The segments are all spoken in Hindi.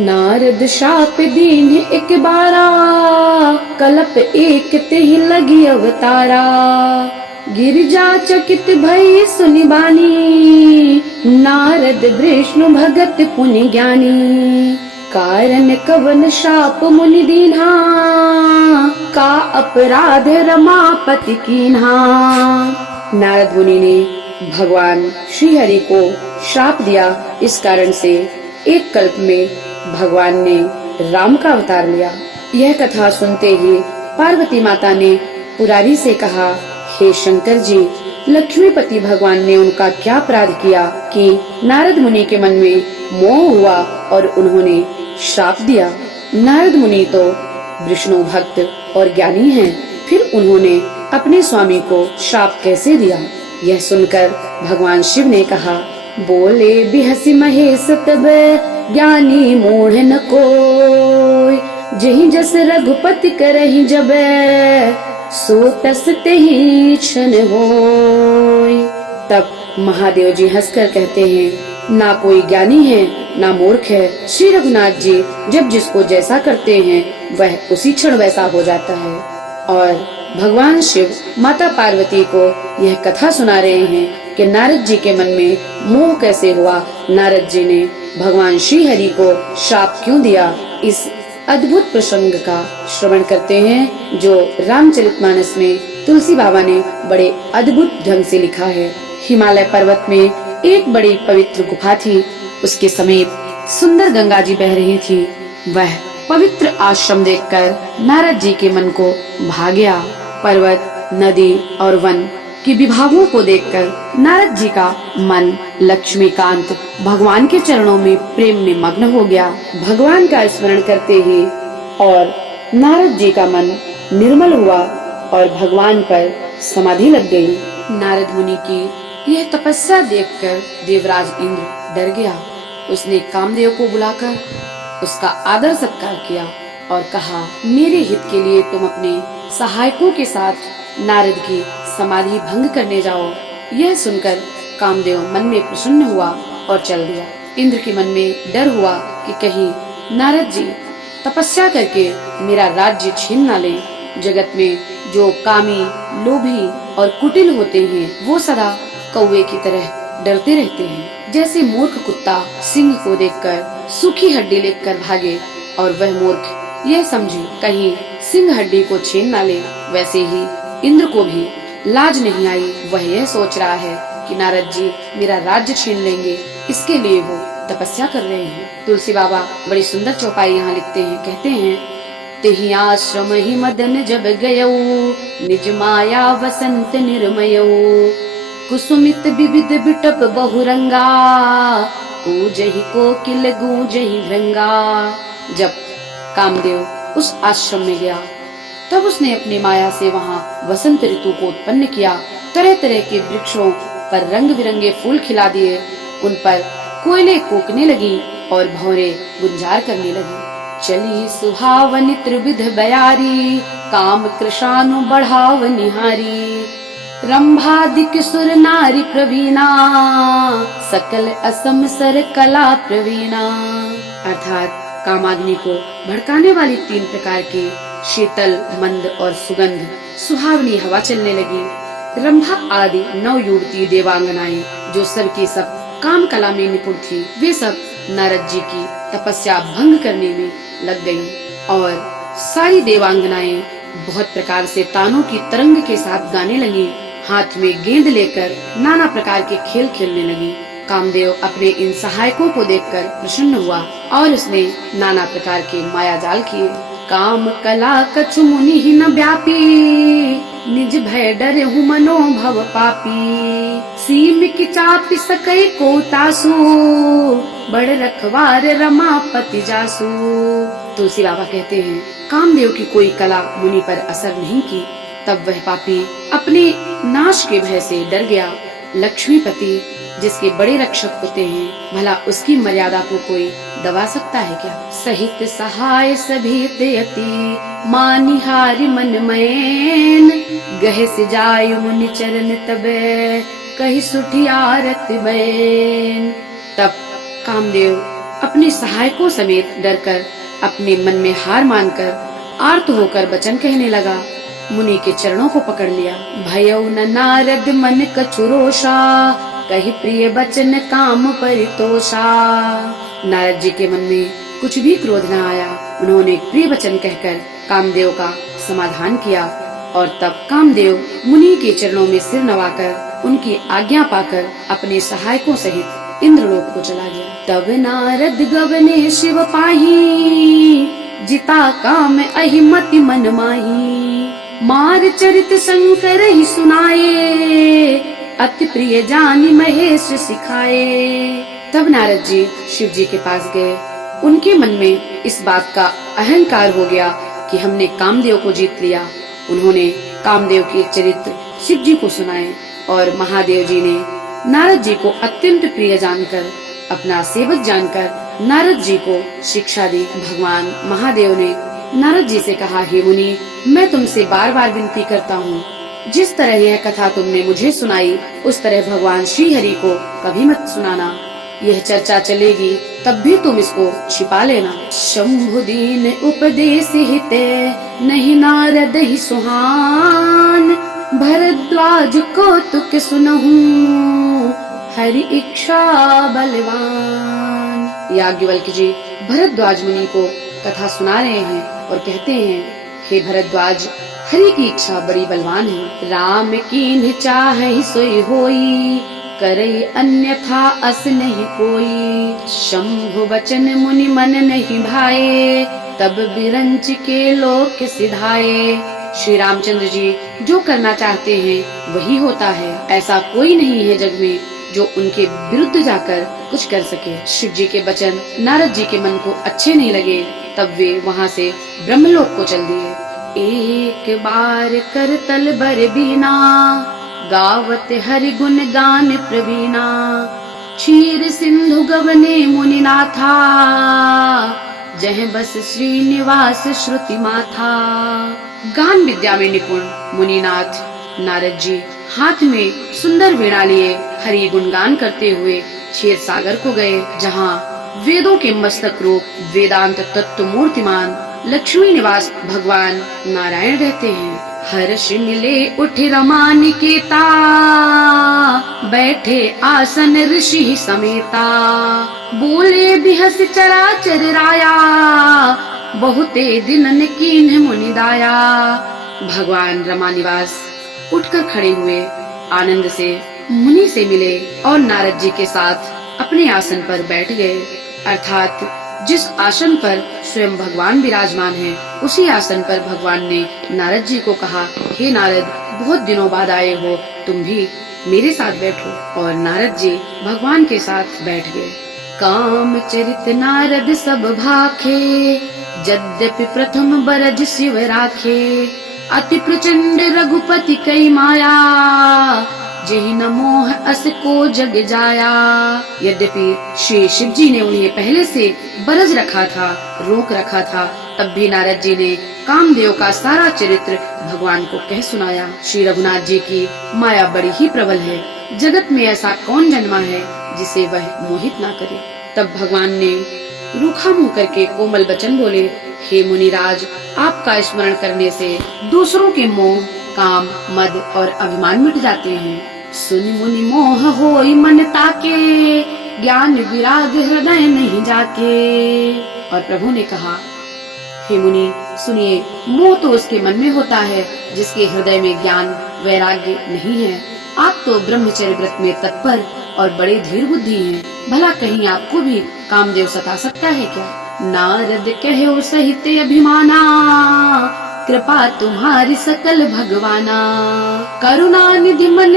नारद शाप दीन एक बारा, कलप एक तेहि लगी अवतारा। गिरिजा चकित भई सुनि बानी, नारद विष्णु भगत पुनि ज्ञानी। कारण कवन शाप मुनि दीन्हा, का अपराध रमापति कीन्हा। नारद मुनि ने भगवान श्री हरि को शाप दिया। इस कारण से एक कल्प में भगवान ने राम का अवतार लिया। यह कथा सुनते ही पार्वती माता ने पुरारी से कहा, हे शंकर जी, लक्ष्मीपति भगवान ने उनका क्या अपराध किया कि नारद मुनि के मन में मोह हुआ और उन्होंने श्राप दिया। नारद मुनि तो विष्णु भक्त और ज्ञानी हैं, फिर उन्होंने अपने स्वामी को श्राप कैसे दिया। यह सुनकर भगवान शिव ने कहा, बोले बिहसी महेश तब ज्ञानी मूढ़ न कोय। जहि जस रघुपति करहि जब, सो तस तेहि क्षण होय। तब महादेव जी हंसकर कहते हैं, ना कोई ज्ञानी है ना मूर्ख है। श्री रघुनाथ जी जब जिसको जैसा करते हैं वह उसी क्षण वैसा हो जाता है। और भगवान शिव माता पार्वती को यह कथा सुना रहे हैं कि नारद जी के मन में मोह कैसे हुआ, नारद जी ने भगवान श्री हरि को श्राप क्यों दिया। इस अद्भुत प्रसंग का श्रवण करते हैं जो रामचरितमानस में तुलसी बाबा ने बड़े अद्भुत ढंग से लिखा है। हिमालय पर्वत में एक बड़ी पवित्र गुफा थी। उसके समीप सुंदर गंगा जी बह रही थी। वह पवित्र आश्रम देखकर नारद जी के मन को भा गया। पर्वत, नदी और वन के विभागों को देखकर नारद जी का मन लक्ष्मीकांत भगवान के चरणों में प्रेम में मग्न हो गया। भगवान का स्मरण करते ही और नारद जी का मन निर्मल हुआ और भगवान पर समाधि लग गई। नारद मुनि की यह तपस्या देखकर देवराज इंद्र डर गया। उसने कामदेव को बुलाकर उसका आदर सत्कार किया और कहा, मेरे हित के लिए तुम अपने सहायकों के साथ नारद की समाधि भंग करने जाओ। यह सुनकर कामदेव मन में प्रसन्न हुआ और चल दिया। इंद्र के मन में डर हुआ कि कहीं नारद जी तपस्या करके मेरा राज्य छीन न ले। जगत में जो कामी, लोभी और कुटिल होते हैं वो सदा कौवे की तरह डरते रहते हैं। जैसे मूर्ख कुत्ता सिंह को देखकर सूखी हड्डी लेकर भागे और वह मूर्ख यह समझे कहीं सिंह हड्डी को छीन न ले, वैसे ही इंद्र को भी लाज नहीं आई। वह यह सोच रहा है कि नारद जी मेरा राज्य छीन लेंगे, इसके लिए वो तपस्या कर रहे हैं। तुलसी बाबा बड़ी सुंदर चौपाई यहाँ लिखते हैं, कहते हैं, तेहि आश्रम ही मदन जब गयो, निज माया वसंत निर्मयो। कुसुमित विविध बिटप बहुरंगा, गूंजहि कोकिल गूंजहि भृंगा। जब कामदेव उस आश्रम में गया तब उसने अपनी माया से वहाँ वसंत ऋतु को उत्पन्न किया। तरह तरह के वृक्षों पर रंग बिरंगे फूल खिला दिए। उन पर कोयले कूकने लगी और भौरे गुंजार करने लगी। चली सुहावनी त्रिविध बयारी, काम कृशानु बढ़ाव निहारी। रंभादिक सुर नारी प्रवीणा, सकल असम सर कला प्रवीणा। अर्थात कामाग्नि को भड़काने वाली 3 प्रकार की शीतल, मंद और सुगंध सुहावनी हवा चलने लगी। रंभा आदि 9 युवती देवांगनाएं जो सब की सब काम कला में निपुण थी, वे सब नारद जी की तपस्या भंग करने में लग गईं और सारी देवांगनाएं बहुत प्रकार से तानों की तरंग के साथ गाने लगी। हाथ में गेंद लेकर नाना प्रकार के खेल खेलने लगी। कामदेव अपने इन सहायकों को देखकर प्रसन्न हुआ और उसने नाना प्रकार के माया जाल किए। काम कला कछु मुनि ही न व्यापी, निज भय डरे हूँ मनोभव पापी। सीम की चापी सकै को तासु, बड़ रखवार रमापति जासु। तुलसी बाबा कहते हैं, कामदेव की कोई कला मुनि पर असर नहीं की। तब वह पापी अपने नाश के भय से डर गया। लक्ष्मीपति जिसके बड़े रक्षक होते हैं, भला उसकी मर्यादा को कोई दबा सकता है क्या। सहित सहाय सभी देती, मानिहारी मन मैन। गहे से जाय मुनि चरण तबे, कही सुठी आरत बैन। तब कामदेव अपने सहायकों समेत डरकर अपने मन में हार मानकर आर्त होकर वचन कहने लगा। मुनि के चरणों को पकड़ लिया। भयउ न नारद मन कछुरोषा, कही प्रिय वचन काम परितोषा। नारद जी के मन में कुछ भी क्रोध न आया। उन्होंने प्रिय वचन कहकर कामदेव का समाधान किया और तब कामदेव मुनि के चरणों में सिर नवाकर उनकी आज्ञा पाकर अपने सहायकों सहित इंद्रलोक को चला गया। तब नारद गवने शिव पाही, जिता काम अहिमति मन माही। मार चरित शंकर ही सुनाए, अति प्रिय जानी महेश सिखाए। तब नारद जी शिव जी के पास गए। उनके मन में इस बात का अहंकार हो गया कि हमने कामदेव को जीत लिया। उन्होंने कामदेव के चरित्र शिव जी को सुनाए और महादेव जी ने नारद जी को अत्यंत प्रिय जानकर, अपना सेवक जानकर नारद जी को शिक्षा दी। भगवान महादेव ने नारद जी से कहा, हे मुनि, मैं तुमसे बार बार विनती करता हूँ, जिस तरह यह कथा तुमने मुझे सुनाई उस तरह भगवान श्री हरि को कभी मत सुनाना। यह चर्चा चलेगी तब भी तुम इसको छिपा लेना। शंभु दीन उपदेश हिते, नहीं नारद ही सुहान। भरद्वाज कौतुक सुनहु, हरि इच्छा बलवान। याज्ञवल्क्य जी भरद्वाज मुनि को कथा सुना रहे हैं और कहते हैं, हे भरद्वाज, हरि की इच्छा बड़ी बलवान है। राम कीन्ह चाहे सोई होई, करई अन्यथा अस नहीं कोई। शंभु वचन मुनि मन नहीं भाए, तब बिरंच के लोक सिधाए। श्री रामचंद्र जी जो करना चाहते हैं वही होता है। ऐसा कोई नहीं है जग में जो उनके विरुद्ध जाकर कुछ कर सके। शिव जी के वचन नारद जी के मन को अच्छे नहीं लगे। तब वे वहाँ से ब्रह्मलोक को चल दिए। एक बार कर तल बर बीना, गावत हरि गुण गान प्रवीणा। क्षीर सिंधु गवने मुनिनाथा, जह बस श्रीनिवास श्रुति माथा। गान विद्या में निपुण मुनिनाथ नारद जी हाथ में सुंदर वीणा लिए हरि गुणगान करते हुए क्षीर सागर को गए, जहाँ वेदों के मस्तक रूप वेदांत तत्व मूर्तिमान लक्ष्मी निवास भगवान नारायण रहते हैं। हर्ष मिले उठ रमा निकेता, बैठे आसन ऋषि समेता। बोले बिहस चराचर राया, बहुते दिनन कीन्ह मुनि दाया। भगवान रमा निवास उठकर खड़े हुए, आनंद से मुनि से मिले और नारद जी के साथ अपने आसन पर बैठ गए। अर्थात जिस आसन पर स्वयं भगवान विराजमान हैं, उसी आसन पर भगवान ने नारद जी को कहा, हे नारद, बहुत दिनों बाद आए हो, तुम भी मेरे साथ बैठो। और नारद जी भगवान के साथ बैठ गए। काम चरित नारद सब भाखे, यद्यपि प्रथम बरज शिव राखे। अति प्रचंड रघुपति कई माया, जेहि न मोह अस को जग जाया। यद्यपि श्री शिव जी ने उन्हें पहले से बरज रखा था, रोक रखा था, तब भी नारद जी ने कामदेव का सारा चरित्र भगवान को कह सुनाया। श्री रघुनाथ जी की माया बड़ी ही प्रबल है। जगत में ऐसा कौन जन्मा है जिसे वह मोहित ना करे। तब भगवान ने रूखा मुंह करके कोमल वचन बोले, हे मुनिराज, आपका स्मरण करने से दूसरों के मोह, काम, मद और अभिमान मिट जाते हैं। सुन मुनि मोह होई मन ताके, ज्ञान विराग हृदय नहीं जाके। और प्रभु ने कहा, हे मुनि सुनिए, मोह तो उसके मन में होता है जिसके हृदय में ज्ञान वैराग्य नहीं है। आप तो ब्रह्मचर्य व्रत में तत्पर और बड़े धीर बुद्धि हैं। भला कहीं आपको भी कामदेव सता सकता है क्या? नारद कहो सहित अभिमाना, कृपा तुम्हारी सकल भगवाना। करुणा निधि मन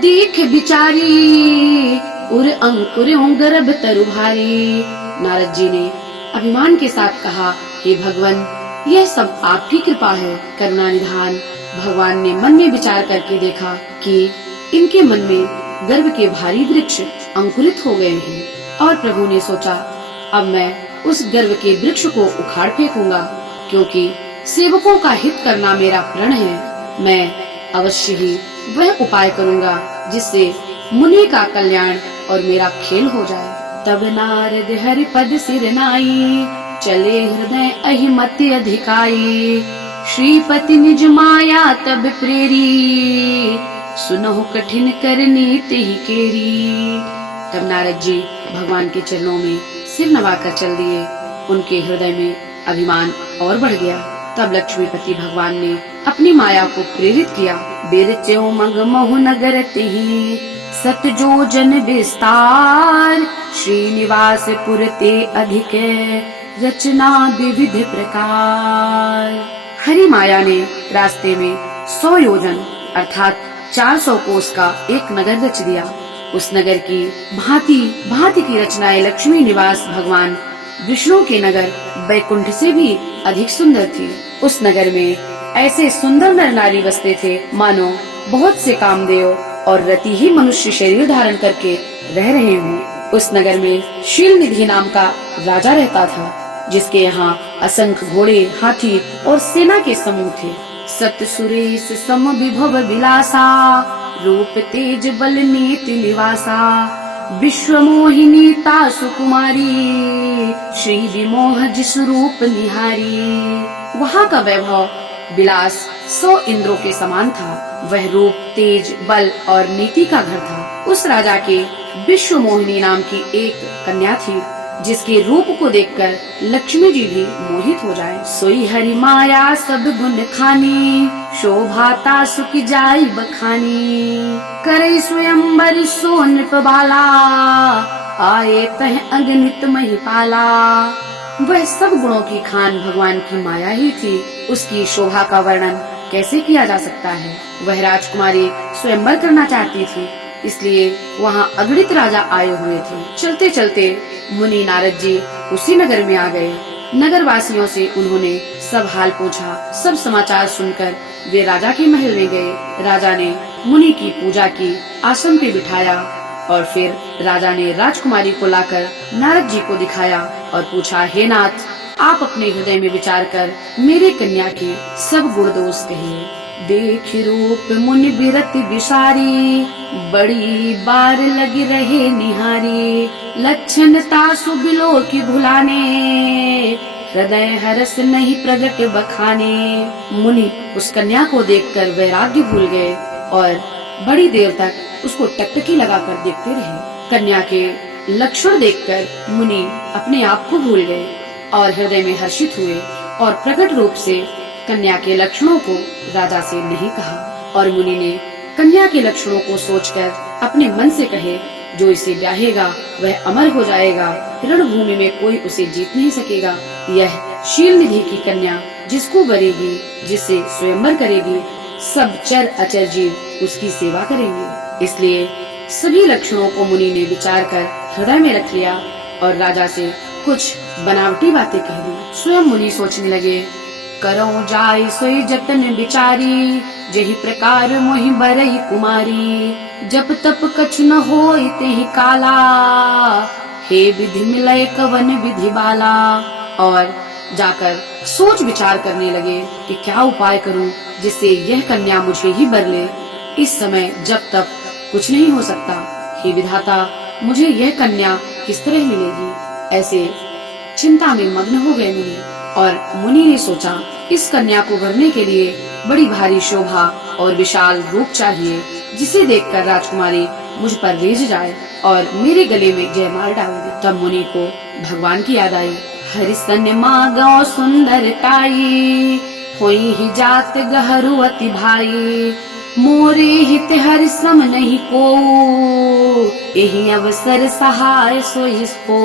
दीख बिचारी, उर अंकुरों गर्भ तरु भारी। नारद जी ने अभिमान के साथ कहा, हे भगवान, यह सब आपकी कृपा है, करुणा निधान। भगवान ने मन में विचार करके देखा कि इनके मन में गर्भ के भारी वृक्ष अंकुरित हो गए हैं। और प्रभु ने सोचा, अब मैं उस गर्भ के वृक्ष को उखाड़ फेंकूंगा, क्योंकि सेवकों का हित करना मेरा प्रण है। मैं अवश्य ही वह उपाय करूंगा जिससे मुनि का कल्याण और मेरा खेल हो जाए। तब नारद हरि पद सिर नाई, चले हृदय अहिमति अधिकाई। श्रीपति निज माया तब प्रेरी, सुनहु कठिन करनी तेहि केरी। तब नारद जी भगवान के चरणों में सिर नवाकर चल दिए। उनके हृदय में अभिमान और बढ़ गया। तब लक्ष्मीपति भगवान ने अपनी माया को प्रेरित किया। बिरच्यो मग महु नगर तेहि, सत जो जन विस्तार। श्रीनिवास पुर ते अधिक, रचना विविध प्रकार। हरि माया ने रास्ते में 100 योजन अर्थात 400 कोस का एक नगर रच दिया। उस नगर की भांति भांति की रचनाएं लक्ष्मी निवास भगवान विष्णु के नगर बैकुंठ से भी अधिक सुंदर थी। उस नगर में ऐसे सुंदर नर नारी बसते थे मानो बहुत से कामदेव और रति ही मनुष्य शरीर धारण करके रह रहे हों। उस नगर में शील निधि नाम का राजा रहता था, जिसके यहाँ असंख्य घोड़े, हाथी और सेना के समूह थे। सत सुरेश सम विभव विलासा, रूप तेज बल नीति निवासा। विश्व मोहिनी तासु कुमारी, श्री विमोह जिस रूप निहारी। वहाँ का वैभव विलास 100 इंद्रों के समान था। वह रूप, तेज, बल और नीति का घर था। उस राजा के विश्व मोहिनी नाम की एक कन्या थी, जिसके रूप को देखकर लक्ष्मी जी भी मोहित हो जाए। सोई हरि माया सब गुण खानी, शोभाता सुख जाई बखानी। करे स्वयंवर सो नृप बाला, आए तह अगणित महिपाला। वह सब गुणों की खान भगवान की माया ही थी। उसकी शोभा का वर्णन कैसे किया जा सकता है। वह राजकुमारी स्वयंवर करना चाहती थी, इसलिए वहाँ अगणित राजा आए हुए थे। चलते चलते मुनि नारद जी उसी नगर में आ गए। नगर वासियों से उन्होंने सब हाल पूछा। सब समाचार सुनकर वे राजा के महल में गए। राजा ने मुनि की पूजा की, आसन पे बिठाया और फिर राजा ने राजकुमारी को लाकर नारद जी को दिखाया और पूछा, हे नाथ, आप अपने हृदय में विचार कर मेरे कन्या के सब गुण दोष कहिए। देख रूप मुनि बिरत विसारी, बड़ी बार लगी रहे निहारी। लक्षणता सुबिलो की भुलाने, हृदय हरस नहीं प्रगट बखाने। मुनि उस कन्या को देखकर वैराग्य भूल गए और बड़ी देर तक उसको टकटकी लगाकर देखते रहे। कन्या के लक्षण देखकर मुनि अपने आप को भूल गए और हृदय में हर्षित हुए और प्रकट रूप से कन्या के लक्षणों को राजा से नहीं कहा। और मुनि ने कन्या के लक्षणों को सोचकर अपने मन से कहे, जो इसे ब्याहेगा वह अमर हो जाएगा, रणभूमि में कोई उसे जीत नहीं सकेगा। यह शील निधि की कन्या जिसको वरेगी, जिसे स्वयंवर करेगी, सब चर अचर जीव उसकी सेवा करेंगे। इसलिए सभी लक्षणों को मुनि ने विचार कर हृदय में रख लिया और राजा से कुछ बनावटी बातें कह दी। स्वयं मुनि सोचने लगे, करो जाय सोई जतन विचारी, जही प्रकार मोहि बरई कुमारी। जप तप कछु न होय तेहि काला, हे विधि मिलय कवन विधि बाला। और जाकर सोच विचार करने लगे कि क्या उपाय करूं जिससे यह कन्या मुझे ही बर ले। इस समय जब तक कुछ नहीं हो सकता। हे विधाता, मुझे यह कन्या किस तरह मिलेगी। ऐसे चिंता में मग्न हो गए मुनि। और मुनि ने सोचा, इस कन्या को वरने के लिए बड़ी भारी शोभा और विशाल रूप चाहिए, जिसे देखकर राजकुमारी मुझ पर रेज जाए और मेरे गले में जयमाल डाल दे। तब मुनि को भगवान की याद आई। हरि सन मागो सुंदरताई, होई ही जात गहरू अति भाई। मोरे हित हरि सम नहीं को, यही अवसर सहाय सोई को।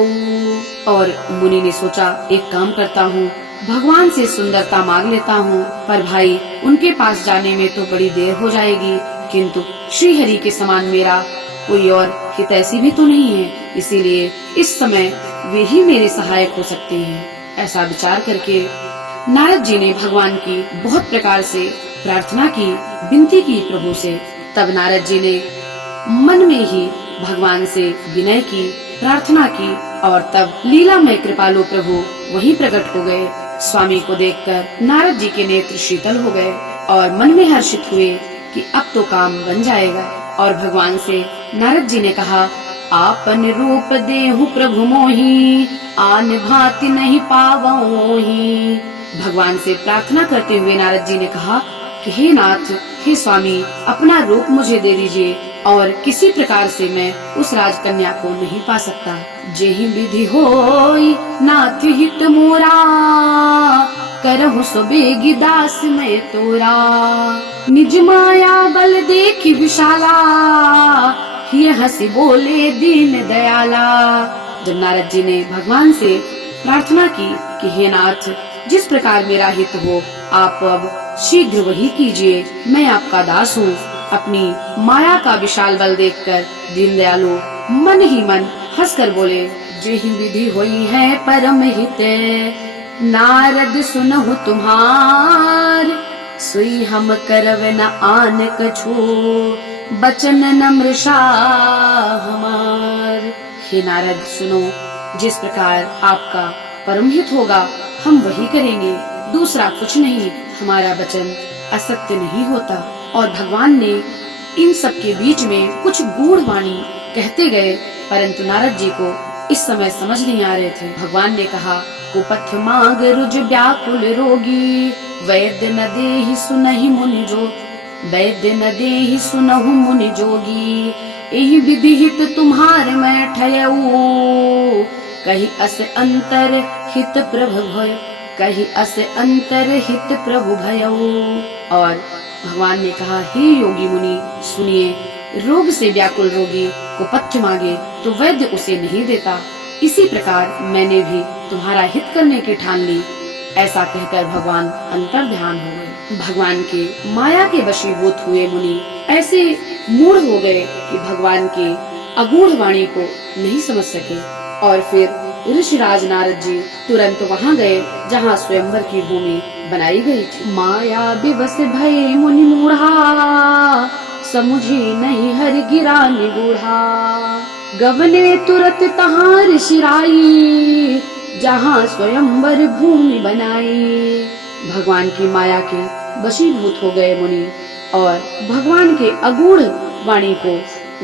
और मुनि ने सोचा, एक काम करता हूँ, भगवान से सुंदरता मांग लेता हूँ, पर भाई उनके पास जाने में तो बड़ी देर हो जाएगी। किंतु श्री हरि के समान मेरा कोई और हितैषी भी तो नहीं है, इसीलिए इस समय वे ही मेरे सहायक हो सकते हैं। ऐसा विचार करके नारद जी ने भगवान की बहुत प्रकार से प्रार्थना की, विनती की प्रभु से। तब नारद जी ने मन में ही भगवान से विनय की, प्रार्थना की और तब लीलामय कृपालु प्रभु वहीं प्रकट हो गए। स्वामी को देखकर नारद जी के नेत्र शीतल हो गए और मन में हर्षित हुए कि अब तो काम बन जाएगा। और भगवान से नारद जी ने कहा, आपन रूप देहु प्रभु मोहि, आन भांति नहीं पावोहि। भगवान से प्रार्थना करते हुए नारद जी ने कहा कि हे नाथ, हे स्वामी, अपना रूप मुझे दे दीजिए और किसी प्रकार से मैं उस राजकन्या को नहीं पा सकता। जेहि विधि होई नाथ हित मोरा, करहु सुबेगी दास में तोरा। निज माया बल देखी विशाला, ये हंसी बोले दीन दयाला। जब नारद जी ने भगवान से प्रार्थना की कि हे नाथ, जिस प्रकार मेरा हित हो आप अब शीघ्र वही कीजिए, मैं आपका दास हूँ। अपनी माया का विशाल बल देखकर दीन दयालु मन ही मन हंसकर बोले, जेहि विधि होई है परम हित, नारद सुनहु तुम्हार। सुई हम करव न आन कछु, बचन नम्रशा हमार। हे नारद सुनो, जिस प्रकार आपका परम हित होगा हम वही करेंगे, दूसरा कुछ नहीं। हमारा वचन असत्य नहीं होता। और भगवान ने इन सब के बीच में कुछ गूढ़ वाणी कहते गए, परंतु नारद जी को इस समय समझ नहीं आ रहे थे। भगवान ने कहा, कुपथ मांग रुज व्याकुल रोगी, वैद्य न देहि सुनहि मुनि जो, वैद्य न देहि सुनहु मुनि जोगी। एहि विधि हित तुम्हार मैं ठयऊ, कही अस अंतर हित प्रभु भय, कही अस अंतर हित प्रभु भयऊ। और भगवान ने कहा, हे योगी मुनि सुनिए, रोग से व्याकुल रोगी को पथ्य मांगे तो वैद्य उसे नहीं देता, इसी प्रकार मैंने भी तुम्हारा हित करने की ठान ली। ऐसा कहकर भगवान अंतर ध्यान हो गए। भगवान के माया के वशीभूत हुए मुनि ऐसे मूढ़ हो गए कि भगवान के अगूढ़ वाणी को नहीं समझ सके। और फिर ऋषिराज नारद जी तुरंत वहाँ गए जहाँ स्वयंवर की भूमि बनाई गई थी। माया विवश भय मुनि मूढ़ा, समुझे नहीं हरि गिरा निगूढ़ा। गवने तुरत तहाँ ऋषिराई, जहाँ स्वयंवर भूमि बनाई। भगवान की माया के वशीभूत हो गए मुनि और भगवान के अगूढ़ वाणी को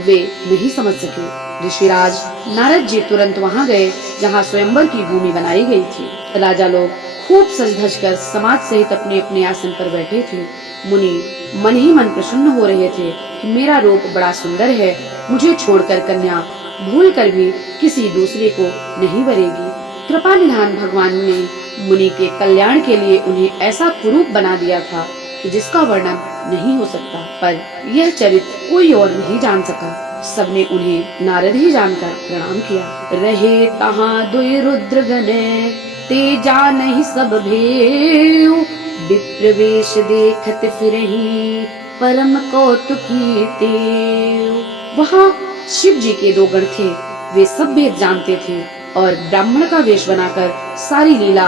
वे नहीं समझ सके। ऋषिराज नारद जी तुरंत वहाँ गए जहाँ स्वयंवर की भूमि बनाई गई थी। राजा लोग खूब सज धज कर समाज सहित अपने अपने आसन पर बैठे थे। मुनि मन ही मन प्रसन्न हो रहे थे कि मेरा रूप बड़ा सुंदर है, मुझे छोड़कर कन्या भूल कर भी किसी दूसरे को नहीं वरेगी। कृपा निधान भगवान ने मुनि के कल्याण के लिए उन्हें ऐसा कुरूप बना दिया था कि जिसका वर्णन नहीं हो सकता। पर यह चरित्र कोई और नहीं जान सका। सबने उन्हें नारद ही जानकर प्रणाम किया। रहे तहाँ दुई रुद्र गणे, तेजा नहीं सब भेऊ। विप्र वेश देखत फिरहि, परम कौतुकी तेऊ। वहाँ शिव जी के दो गण थे, वे सब वेद जानते थे और ब्राह्मण का वेश बनाकर सारी लीला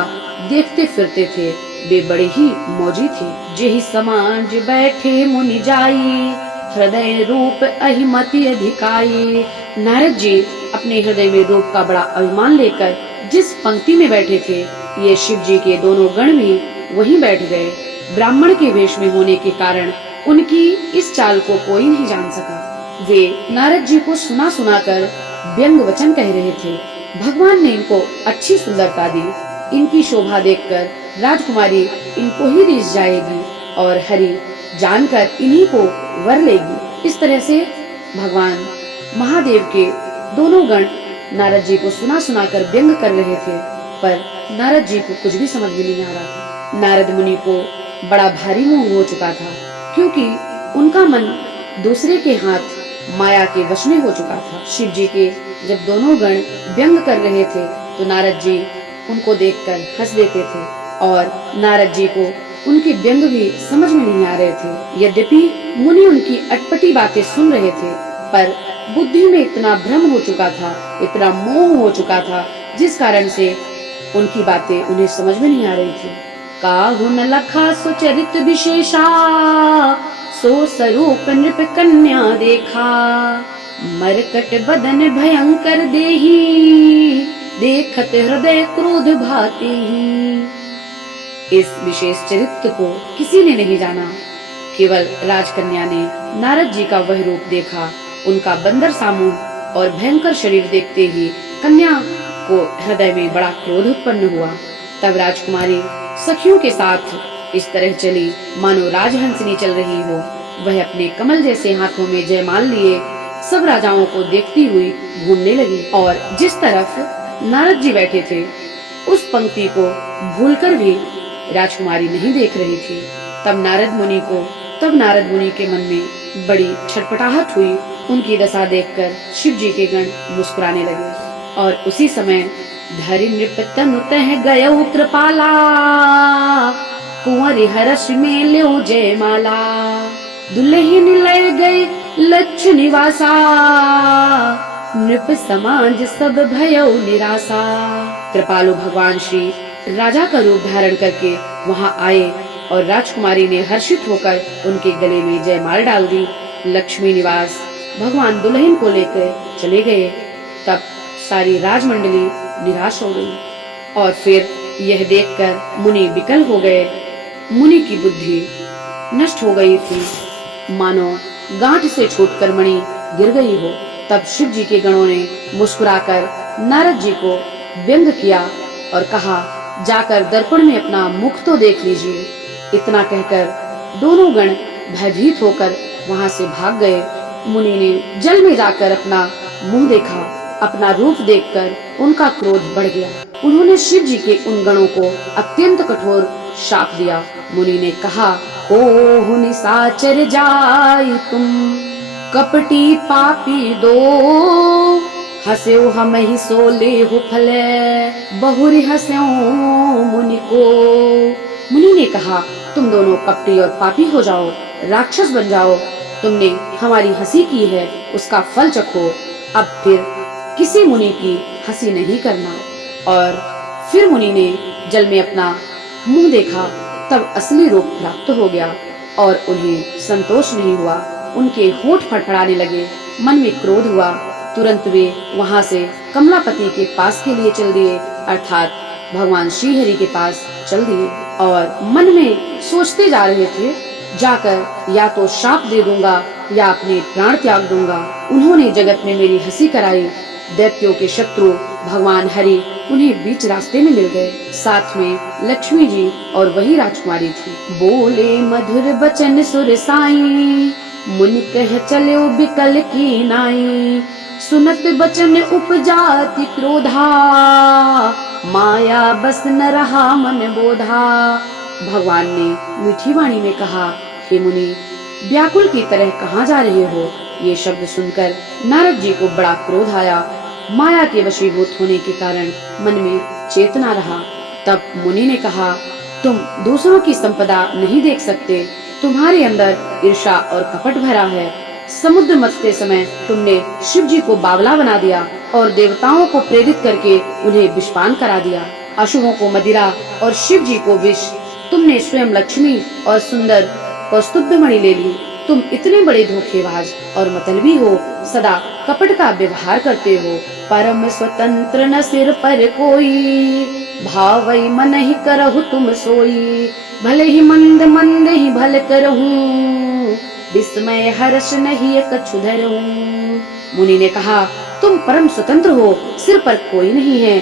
देखते फिरते थे। वे बड़े ही मौजी थे। जेहि समाज बैठे मुनि जाई, हृदय रूप अहिमति अधिकाई। नारद जी अपने हृदय में रूप का बड़ा अभिमान लेकर जिस पंक्ति में बैठे थे, ये शिव जी के दोनों गण भी वहीं बैठ गए। ब्राह्मण के वेश में होने के कारण उनकी इस चाल को कोई नहीं जान सका। वे नारद जी को सुना सुना कर व्यंग वचन कह रहे थे। भगवान ने इनको अच्छी सुंदरता दी। इनकी शोभा देखकर राजकुमारी इनको ही रिझ जाएगी और हरि जानकर इन्हीं को वर लेगी। इस तरह से भगवान महादेव के दोनों गण नारद जी को सुना सुना कर व्यंग कर रहे थे, पर नारद जी को कुछ भी समझ में नहीं आ रहा था। नारद मुनि को बड़ा भारी मोह हो चुका था, क्योंकि उनका मन दूसरे के हाथ माया के वश में हो चुका था। शिव जी के जब दोनों गण व्यंग कर रहे थे तो नारद जी उनको देखकर हंस देते थे और नारद जी को उनके व्यंग भी समझ में नहीं आ रहे थे। यद्यपि मुनि उनकी अटपटी बातें सुन रहे थे, पर बुद्धि में इतना भ्रम हो चुका था, इतना मोह हो चुका था, जिस कारण से उनकी बातें उन्हें समझ में नहीं आ रही थी। काहु न लखा सुचरित विशेषा, सो स्वरूप नृप कन्या देखा। मरकट बदन भयंकर देही, देखत हृदय क्रोध भाते ही। इस विशेष चरित्र को किसी ने नहीं जाना, केवल राजकन्या ने नारद जी का वह रूप देखा। उनका बंदर सा मुंह और भयंकर शरीर देखते ही कन्या को हृदय में बड़ा क्रोध उत्पन्न हुआ। तब राजकुमारी सखियों के साथ इस तरह चली मानो राजहंसनी चल रही हो। वह अपने कमल जैसे हाथों में जयमाल लिए सब राजाओं को देखती हुई घूमने लगी और जिस तरफ नारद जी बैठे थे उस पंक्ति को भूलकर भी राजकुमारी नहीं देख रही थी। तब नारद मुनि के मन में बड़ी छटपटाहट हुई। उनकी दशा देखकर शिव जी के गण मुस्कुराने लगे और उसी समय धरि नृप तनु तह गयो कृपाला, कुंवरी हर्ष में ल्यो जयमाला, दुल्हन ले गए लक्ष्य निवासा, नृप समाज सब भयो निराशा। कृपालु भगवान श्री राजा का रूप धारण करके वहाँ आए और राजकुमारी ने हर्षित होकर उनके गले में जयमाल डाल दी। लक्ष्मी निवास भगवान दुल्हन को लेकर चले गए। तब सारी राजमंडली निराश हो गई और फिर यह देखकर मुनि विकल हो गए। मुनि की बुद्धि नष्ट हो गई थी, मानो गांठ से छूटकर मणि गिर गई हो। तब शिव जी के गणों ने मुस्कुराकर नारद जी को व्यंग किया और कहा, जाकर दर्पण में अपना मुख तो देख लीजिए। इतना कहकर दोनों गण भयभीत होकर वहां से भाग गए। मुनि ने जल में जाकर अपना मुंह देखा। अपना रूप देखकर उनका क्रोध बढ़ गया। उन्होंने शिव जी के उन गणों को अत्यंत कठोर शाप दिया। मुनि ने कहा, हो निशाचर जाई तुम, कपटी पापी दो, हस्यो हम ही सोले हो फले, बहुरी हस्यो मुनि को। मुनि ने कहा, तुम दोनों कपटी और पापी हो जाओ, राक्षस बन जाओ। तुमने हमारी हंसी की है, उसका फल चखो। अब फिर किसी मुनि की हंसी नहीं करना। और फिर मुनि ने जल में अपना मुंह देखा। तब असली रूप प्राप्त हो गया और उन्हें संतोष नहीं हुआ। उनके होंठ फड़फड़ाने लगे, मन में क्रोध हुआ। तुरंत वे वहाँ से कमलापति के पास के लिए चल दिए, अर्थात भगवान श्री हरि के पास चल दिए और मन में सोचते जा रहे थे, जाकर या तो शाप दे दूंगा या अपने प्राण त्याग दूंगा। उन्होंने जगत में मेरी हंसी कराई। दैत्यों के शत्रु भगवान हरि उन्हें बीच रास्ते में मिल गए। साथ में लक्ष्मी जी और वही राजकुमारी थी। बोले मधुर बचन सुर साई, मुनि कह चले बिकल की नाई, सुनत बचन उपजाति क्रोधा, माया बस न रहा मन बोधा। भगवान ने मीठी वाणी में कहा, हे मुनि, व्याकुल की तरह कहाँ जा रहे हो? ये शब्द सुनकर नारद जी को बड़ा क्रोध आया। माया के वशीभूत होने के कारण मन में चेतना रहा। तब मुनि ने कहा, तुम दूसरों की संपदा नहीं देख सकते, तुम्हारे अंदर ईर्ष्या और कपट भरा है। समुद्र मथते समय तुमने शिव जी को बावला बना दिया और देवताओं को प्रेरित करके उन्हें विषपान करा दिया। अशुभों को मदिरा और शिव जी को विष। तुमने स्वयं लक्ष्मी और सुंदर कौस्तुभ मणि ले ली। तुम इतने बड़े धोखेबाज और मतलबी हो, सदा कपट का व्यवहार करते हो। परम स्वतंत्र न सिर पर कोई, भावई मन ही करहु तुम सोई। भले ही मंद मंद ही भल करहूं, विस्मय हर्ष नहीं कछु धरहूं। मुनि ने कहा, तुम परम स्वतंत्र हो, सिर पर कोई नहीं है।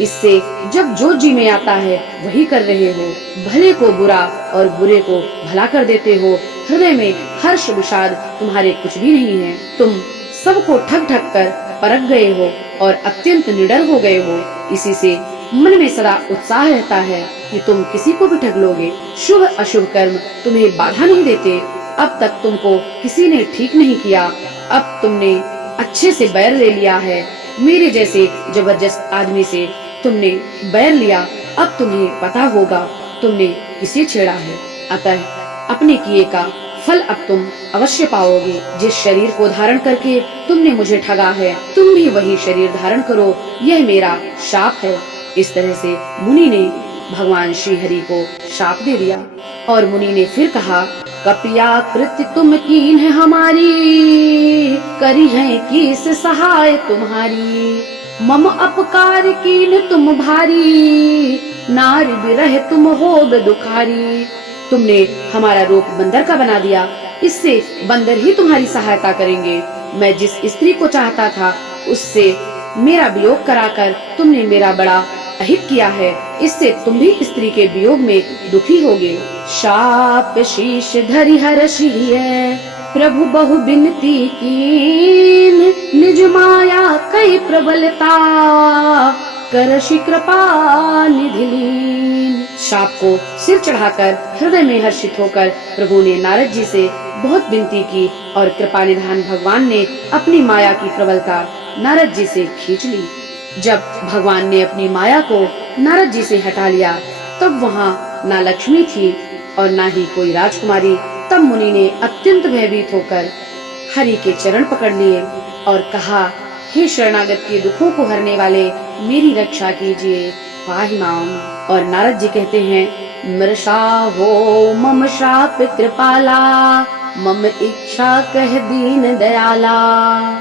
इससे जब जो जी में आता है वही कर रहे हो। भले को बुरा और बुरे को भला कर देते हो। हृदय में हर्ष विषाद तुम्हारे कुछ भी नहीं है। तुम सबको ठग ठग कर परख गए हो और अत्यंत निडर हो गए हो। इसी से मन में सदा उत्साह रहता है कि तुम किसी को भी ठग लोगे। शुभ अशुभ कर्म तुम्हें बाधा नहीं देते। अब तक तुमको किसी ने ठीक नहीं किया, अब तुमने अच्छे से बैर ले लिया है। मेरे जैसे जबरदस्त आदमी से तुमने बैर लिया, अब तुम्हें पता होगा तुमने किसे छेड़ा है। अतः अपने किए का फल अब तुम अवश्य पाओगे। जिस शरीर को धारण करके तुमने मुझे ठगा है, तुम भी वही शरीर धारण करो, यह मेरा शाप है। इस तरह से मुनि ने भगवान श्री हरि को शाप दे दिया। और मुनि ने फिर कहा, कपिया कृत्य तुम कीन है हमारी, करी है किस सहाय तुम्हारी। मम अपकार कीन तुम भारी, नारी बिरह तुम होग दुखारी। तुमने हमारा रूप बंदर का बना दिया, इससे बंदर ही तुम्हारी सहायता करेंगे। मैं जिस स्त्री को चाहता था उससे मेरा वियोग कराकर तुमने मेरा बड़ा अहित किया है। इससे तुम भी स्त्री के वियोग में दुखी होगे। शाप शीश धरि हर्षिय प्रभु बहु बिनती कीन, निज माया कई प्रबलता करषि कृपा निधि लीन। शाप को सिर चढ़ाकर हृदय में हर्षित होकर प्रभु ने नारद जी से बहुत विनती की और कृपा निधान भगवान ने अपनी माया की प्रबलता नारद जी से खींच ली। जब भगवान ने अपनी माया को नारद जी से हटा लिया तब वहाँ ना लक्ष्मी थी और ना ही कोई राजकुमारी। तब मुनि ने अत्यंत भयभीत होकर हरि के चरण पकड़ लिए और कहा, हे शरणागत के दुखों को हरने वाले मेरी रक्षा कीजिए, पाहि माम। और नारद जी कहते हैं, मृषा हो मम शाप कृपाला, मम इच्छा कह दीन दयाला,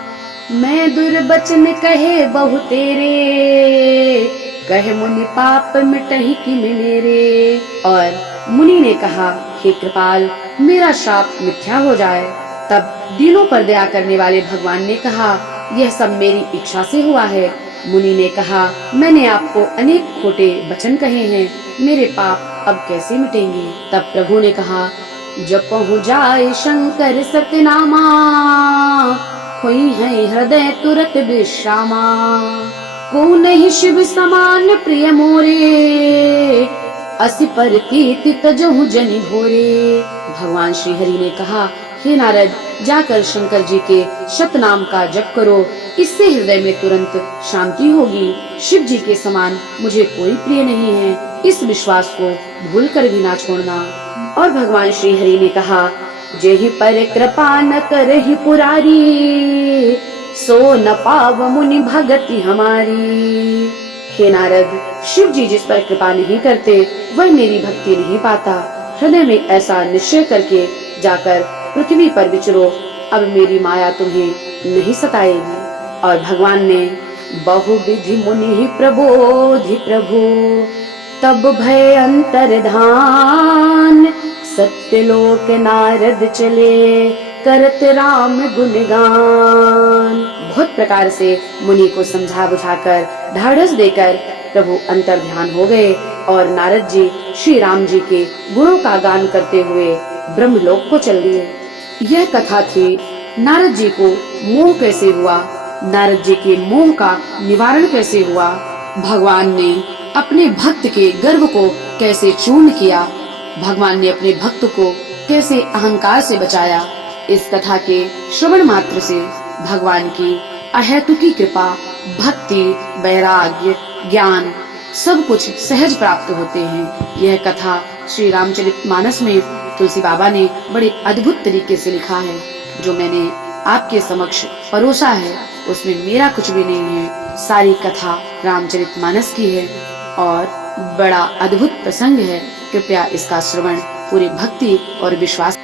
मैं दुर्बचन कहे बहु तेरे, कहे मुनि पाप मिटहि किम मेरे। और मुनि ने कहा, हे कृपाल, मेरा शाप मिथ्या हो जाए। तब दीनों पर दया करने वाले भगवान ने कहा, यह सब मेरी इच्छा से हुआ है। मुनि ने कहा, मैंने आपको अनेक खोटे वचन कहे हैं, मेरे पाप अब कैसे मिटेंगे। तब प्रभु ने कहा, जब पहुँच जाए शंकर सतनामा, खोई है हृदय तुरत विश्रामा, को नहीं शिव समान प्रिय मोरे, असि पर कीर्ति तजहु जनि भोरे। भगवान श्री हरि ने कहा, हे नारद, जाकर शंकर जी के शतनाम का जप करो, इससे हृदय में तुरंत शांति होगी। शिव जी के समान मुझे कोई प्रिय नहीं है, इस विश्वास को भूल कर भी ना छोड़ना। और भगवान श्री हरि ने कहा, जेहि पर कृपा न करहि पुरारी, सो न पाव मुनि भगति हमारी। हे नारद, शिव जी जिस पर कृपा नहीं करते वह मेरी भक्ति नहीं पाता। हृदय में ऐसा निश्चय करके जाकर पृथ्वी पर विचरो, अब मेरी माया तुम्हें नहीं सताएगी। और भगवान ने बहुविधि मुनि प्रबोधि प्रभु, तब भय अंतर्धान, सत्यलोक नारद चले करत राम गुणगान। बहुत प्रकार से मुनि को समझा बुझाकर ढाढ़स देकर प्रभु अंतर ध्यान हो गए और नारद जी श्री राम जी के गुणों का गान करते हुए ब्रह्मलोक को चल दिए। यह कथा थी नारद जी को मोह कैसे हुआ, नारद जी के मोह का निवारण कैसे हुआ, भगवान ने अपने भक्त के गर्व को कैसे चूर्ण किया, भगवान ने अपने भक्त को कैसे अहंकार से बचाया। इस कथा के श्रवण मात्र से भगवान की अहेतुकी कृपा, भक्ति, वैराग्य, ज्ञान सब कुछ सहज प्राप्त होते हैं। यह कथा श्री रामचरितमानस में तुलसी बाबा ने बड़े अद्भुत तरीके से लिखा है, जो मैंने आपके समक्ष परोसा है। उसमें मेरा कुछ भी नहीं है, सारी कथा रामचरितमानस की है और बड़ा अद्भुत प्रसंग है। कृपया इसका श्रवण पूरे भक्ति और विश्वास